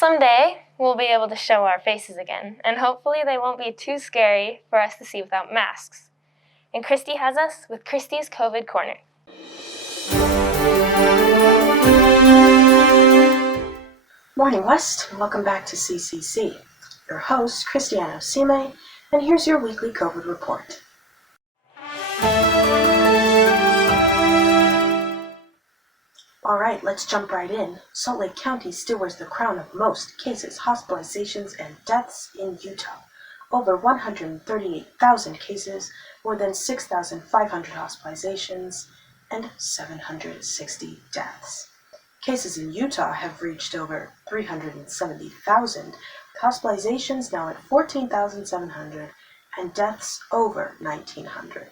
Someday, we'll be able to show our faces again, and hopefully they won't be too scary for us to see without masks. And Christy has us with Christy's COVID Corner. Morning West, and welcome back to CCC. Your host, Cristiano Sime, and here's your weekly COVID report. Alright, let's jump right in. Salt Lake County still wears the crown of most cases, hospitalizations, and deaths in Utah. Over 138,000 cases, more than 6,500 hospitalizations, and 760 deaths. Cases in Utah have reached over 370,000, with hospitalizations now at 14,700 and deaths over 1,900.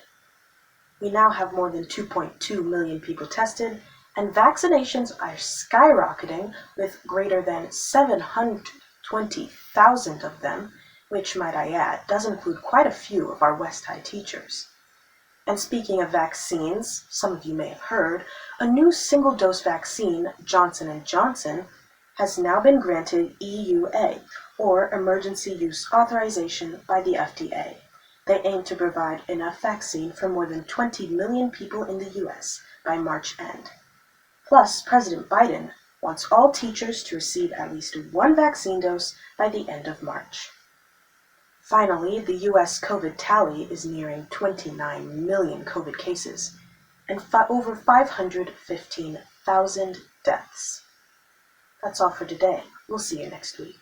We now have more than 2.2 million people tested, and vaccinations are skyrocketing with greater than 720,000 of them, which, might I add, does include quite a few of our West High teachers. And speaking of vaccines, some of you may have heard, a new single-dose vaccine, Johnson & Johnson, has now been granted EUA, or Emergency Use Authorization, by the FDA. They aim to provide enough vaccine for more than 20 million people in the U.S. by March end. Plus, President Biden wants all teachers to receive at least one vaccine dose by the end of March. Finally, the U.S. COVID tally is nearing 29 million COVID cases and over 515,000 deaths. That's all for today. We'll see you next week.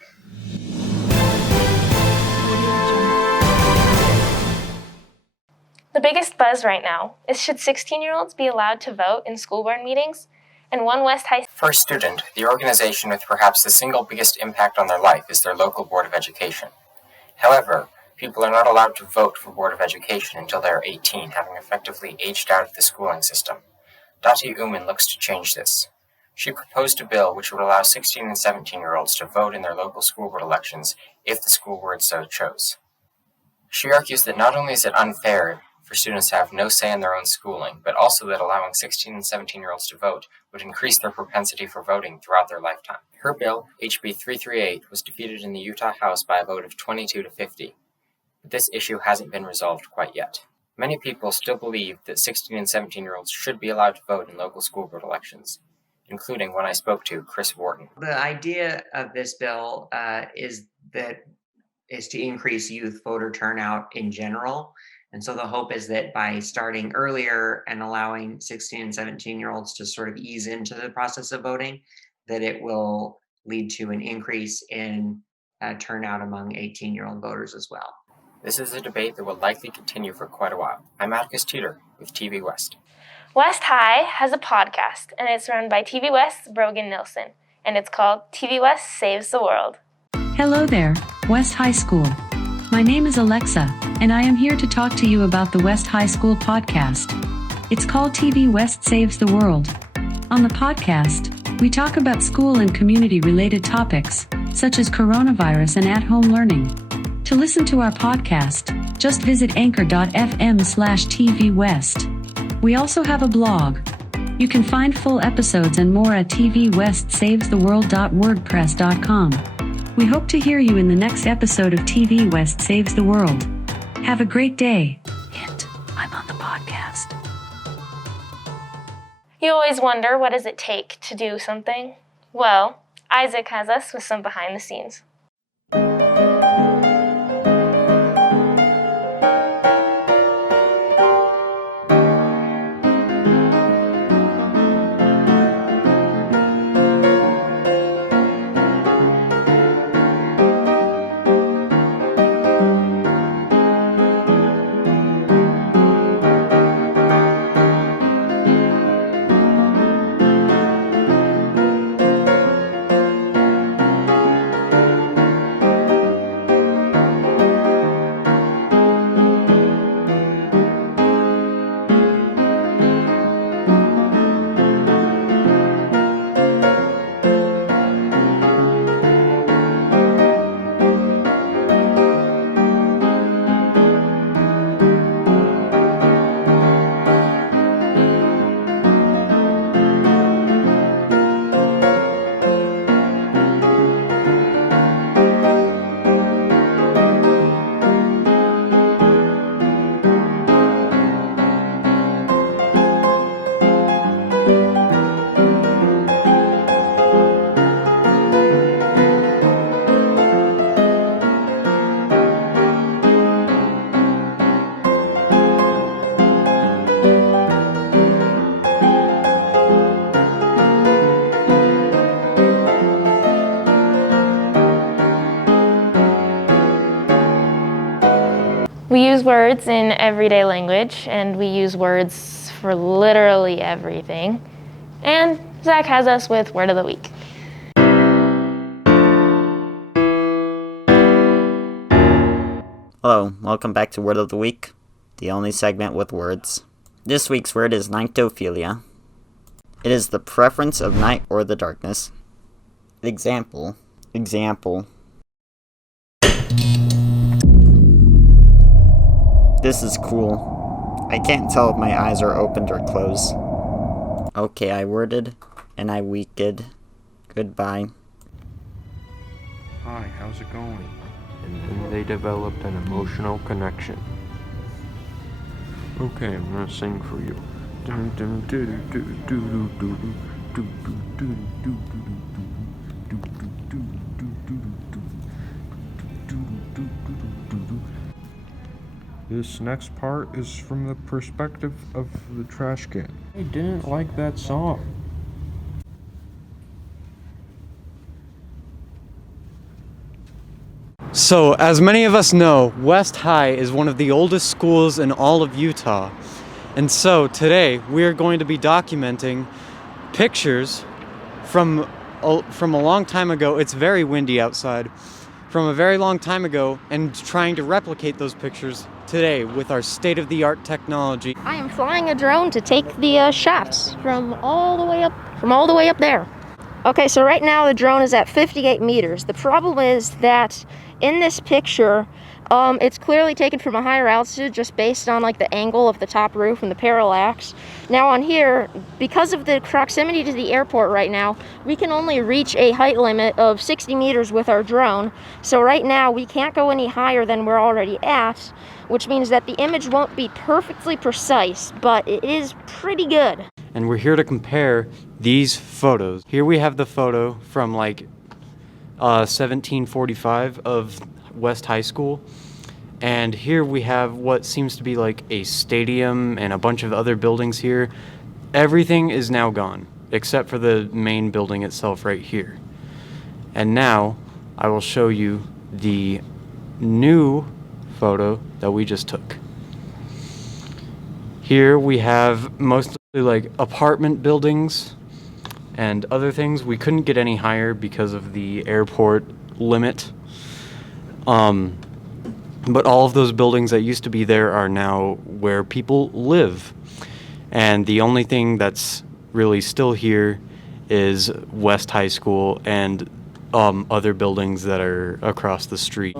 The biggest buzz right now is, should 16-year-olds be allowed to vote in school board meetings? And one West High... For a student, the organization with perhaps the single biggest impact on their life is their local Board of Education. However, people are not allowed to vote for Board of Education until they are 18, having effectively aged out of the schooling system. Dottie Uman looks to change this. She proposed a bill which would allow 16 and 17-year-olds to vote in their local school board elections if the school board so chose. She argues that not only is it unfair for students to have no say in their own schooling, but also that allowing 16 and 17-year-olds to vote would increase their propensity for voting throughout their lifetime. Her bill, HB 338, was defeated in the Utah House by a vote of 22 to 50. But this issue hasn't been resolved quite yet. Many people still believe that 16 and 17-year-olds should be allowed to vote in local school board elections, including one I spoke to, Chris Wharton. The idea of this bill is to increase youth voter turnout in general. And so the hope is that by starting earlier and allowing 16 and 17-year-olds to sort of ease into the process of voting, that it will lead to an increase in turnout among 18-year-old voters as well. This is a debate that will likely continue for quite a while. I'm Atticus Tudor with TV West. West High has a podcast, and it's run by TV West's Brogan Nilsson, and it's called TV West Saves the World. Hello there, West High School. My name is Alexa, and I am here to talk to you about the West High School podcast. It's called TV West Saves the World. On the podcast, we talk about school and community-related topics, such as coronavirus and at-home learning. To listen to our podcast, just visit anchor.fm/tvwest. We also have a blog. You can find full episodes and more at tvwestsavestheworld.wordpress.com. We hope to hear you in the next episode of TV West Saves the World. Have a great day. Hint, I'm on the podcast. You always wonder, what does it take to do something? Well, Isaac has us with some behind the scenes. We use words in everyday language, and we use words for literally everything. And Zach has us with Word of the Week. Hello, welcome back to Word of the Week, the only segment with words. This week's word is nyctophilia. It is the preference of night or the darkness. Example. This is cool. I can't tell if my eyes are opened or closed. Okay, I worded and I weeked. Goodbye. Hi, how's it going? And then they developed an emotional connection. Okay, I'm gonna sing for you. This next part is from the perspective of the trash can. I didn't like that song. So, as many of us know, West High is one of the oldest schools in all of Utah. And so, today, we are going to be documenting pictures from a long time ago. It's very windy outside. From a very long time ago, and trying to replicate those pictures today with our state-of-the-art technology. I am flying a drone to take the shots from all the way up there. Okay, so right now the drone is at 58 meters. The problem is that in this picture, it's clearly taken from a higher altitude just based on like the angle of the top roof and the parallax. Now on here, because of the proximity to the airport right now, we can only reach a height limit of 60 meters with our drone. So right now we can't go any higher than we're already at, which means that the image won't be perfectly precise, but it is pretty good. And we're here to compare these photos. Here we have the photo from like 1745 of West High School. And here we have what seems to be like a stadium and a bunch of other buildings here. Everything is now gone, except for the main building itself right here. And now I will show you the new photo that we just took. Here we have mostly like apartment buildings and other things. We couldn't get any higher because of the airport limit. But all of those buildings that used to be there are now where people live. And the only thing that's really still here is West High School and other buildings that are across the street.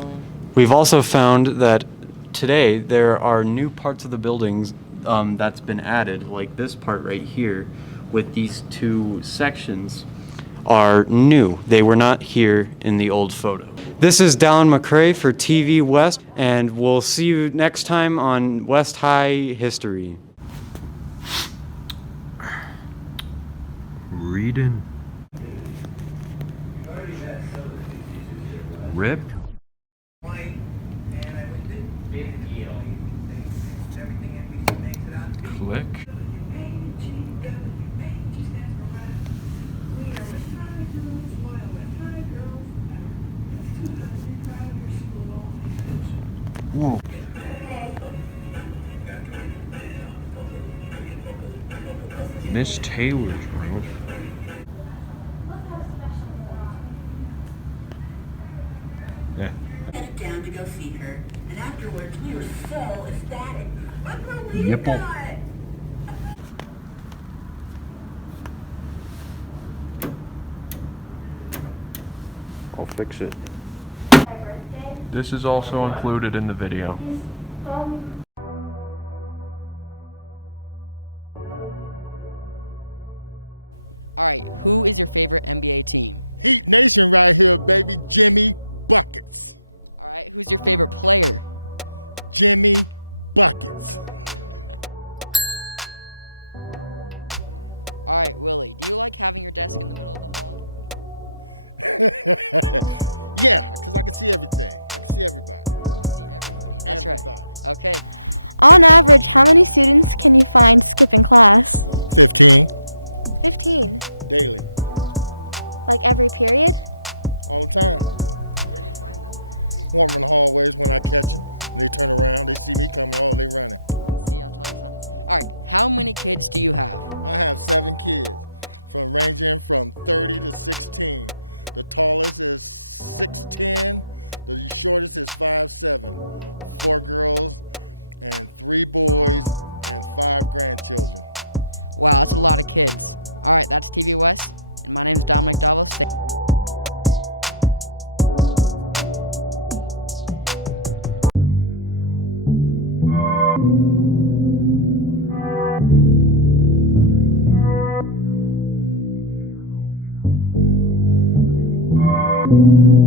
We've also found that today there are new parts of the buildings that's been added, like this part right here with these two sections are new. They were not here in the old photo. This is Dallin McCrae for TV West, and we'll see you next time on West High History. Reading. Ripped. Click. Whoa. Miss Taylor's room. Yeah. Headed down to go see her, and afterwards we were so ecstatic. Look what we Yipple. got! I'll fix it. This is also included in the video. Bye.